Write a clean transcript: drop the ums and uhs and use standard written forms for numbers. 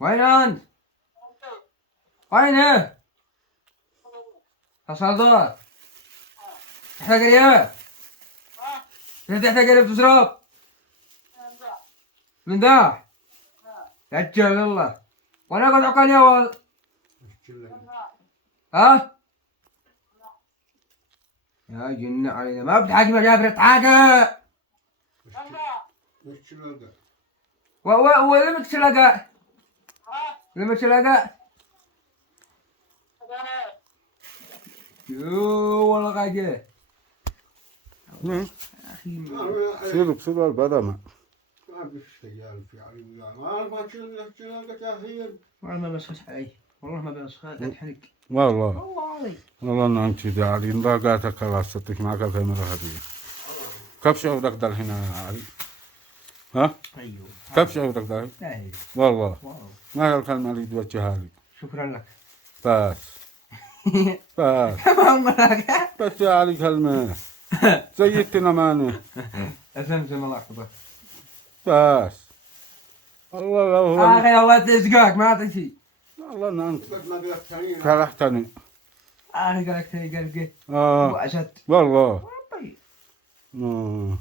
وين أنت؟ وينه؟ حصل ضوء تحتاج إياه؟ أنت تحتاج إياه بتشرب؟ من ده؟ يا رجال الله وأنا قد عقل يا ولد ها؟ يا جن علينا ما بتحاجي ما جابرت حاجة ولما تشلقى لما تشلقى يو والله قاعد شيلوا بسرعة البدمة. والله ما بسخس علي والله ما بسخس أتحرق والله والله والله أنا أنت داري إن ضاقتك خلاص تتك معك الكاميرا هذه. كيف شعورك دار هنا يا علي؟ ها؟ أيوه كيف شعورك دار؟ أيوه والله واو ما هي الكلمة اللي توجهها لي؟ شكرا لك بس بس ما لك بس يا علي كلمة زيتنا ماني أسلم الله أكبر بس الله لو هو أخي الله تسقاك ما أعطي شيء والله أنا أنت كرهتني أخي قالك تاني قلبي آه وأشد والله طيب آه